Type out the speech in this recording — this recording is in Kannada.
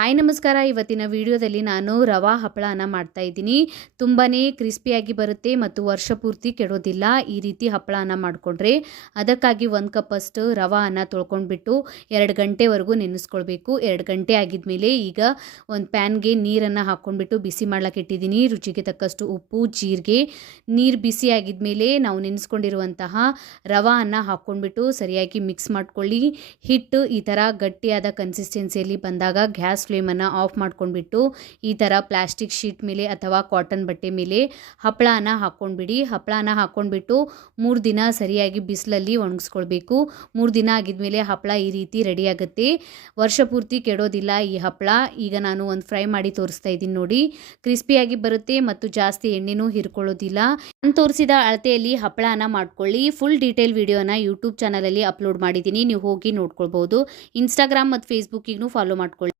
ಹಾಯ್ ನಮಸ್ಕಾರ. ಇವತ್ತಿನ ವಿಡಿಯೋದಲ್ಲಿ ನಾನು ರವಾ ಹಪ್ಪಳನ ಮಾಡ್ತಾ ಇದ್ದೀನಿ. ತುಂಬಾ ಕ್ರಿಸ್ಪಿಯಾಗಿ ಬರುತ್ತೆ ಮತ್ತು ವರ್ಷ ಪೂರ್ತಿ ಕೆಡೋದಿಲ್ಲ ಈ ರೀತಿ ಹಪ್ಪಳನ ಮಾಡಿಕೊಂಡ್ರೆ. ಅದಕ್ಕಾಗಿ 1 ಕಪ್ ಅಷ್ಟು ರವಾನ ತೊಳ್ಕೊಂಡ್ಬಿಟ್ಟು 2 ಗಂಟೆವರೆಗೂ ನೆನೆಸ್ಕೊಳ್ಬೇಕು. 2 ಗಂಟೆ ಆಗಿದ್ಮೇಲೆ ಈಗ ಒಂದು ಪ್ಯಾನ್ಗೆ ನೀರನ್ನು ಹಾಕ್ಕೊಂಡ್ಬಿಟ್ಟು ಬಿಸಿ ಮಾಡ್ಲಿಕ್ಕೆ ಇಟ್ಟಿದ್ದೀನಿ. ರುಚಿಗೆ ತಕ್ಕಷ್ಟು ಉಪ್ಪು, ಜೀರಿಗೆ. ನೀರು ಬಿಸಿ ಆಗಿದ್ಮೇಲೆ ನಾವು ನೆನೆಸ್ಕೊಂಡಿರುವಂತಹ ರವಾನ ಹಾಕ್ಕೊಂಡ್ಬಿಟ್ಟು ಸರಿಯಾಗಿ ಮಿಕ್ಸ್ ಮಾಡ್ಕೊಳ್ಳಿ. ಹಿಟ್ಟು ಈ ಥರ ಗಟ್ಟಿಯಾದ ಕನ್ಸಿಸ್ಟೆನ್ಸಿಯಲ್ಲಿ ಬಂದಾಗ ಗ್ಯಾಸ್ ಫ್ಲೇಮನ್ನು ಆಫ್ ಮಾಡ್ಕೊಂಡ್ಬಿಟ್ಟು ಈ ಥರ ಪ್ಲಾಸ್ಟಿಕ್ ಶೀಟ್ ಮೇಲೆ ಅಥವಾ ಕಾಟನ್ ಬಟ್ಟೆ ಮೇಲೆ ಹಪ್ಪಳನ ಹಾಕ್ಕೊಂಡ್ಬಿಡಿ. ಹಪ್ಪಳನ ಹಾಕ್ಕೊಂಡ್ಬಿಟ್ಟು 3 ದಿನ ಸರಿಯಾಗಿ ಬಿಸಿಲಲ್ಲಿ ಒಣಗಿಸ್ಕೊಳ್ಬೇಕು. 3 ದಿನ ಆಗಿದ್ಮೇಲೆ ಹಪ್ಪಳ ಈ ರೀತಿ ರೆಡಿ ಆಗುತ್ತೆ. ವರ್ಷ ಪೂರ್ತಿ ಕೆಡೋದಿಲ್ಲ ಈ ಹಪ್ಪಳ. ಈಗ ನಾನು ಒಂದು ಫ್ರೈ ಮಾಡಿ ತೋರಿಸ್ತಾ ಇದ್ದೀನಿ ನೋಡಿ. ಕ್ರಿಸ್ಪಿಯಾಗಿ ಬರುತ್ತೆ ಮತ್ತು ಜಾಸ್ತಿ ಎಣ್ಣೆನೂ ಹೀರ್ಕೊಳ್ಳೋದಿಲ್ಲ. ನಾನು ತೋರಿಸಿದ ಅಳತೆಯಲ್ಲಿ ಹಪ್ಪಳನ ಮಾಡ್ಕೊಳ್ಳಿ. ಫುಲ್ ಡೀಟೇಲ್ ವಿಡಿಯೋನ ಯೂಟ್ಯೂಬ್ ಚಾನಲಲ್ಲಿ ಅಪ್ಲೋಡ್ ಮಾಡಿದ್ದೀನಿ, ನೀವು ಹೋಗಿ ನೋಡ್ಕೊಳ್ಬೋದು. ಇನ್ಸ್ಟಾಗ್ರಾಮ್ ಮತ್ತು ಫೇಸ್ಬುಕ್ಕಿಗೂ ಫಾಲೋ ಮಾಡ್ಕೊಳ್ಳಿ.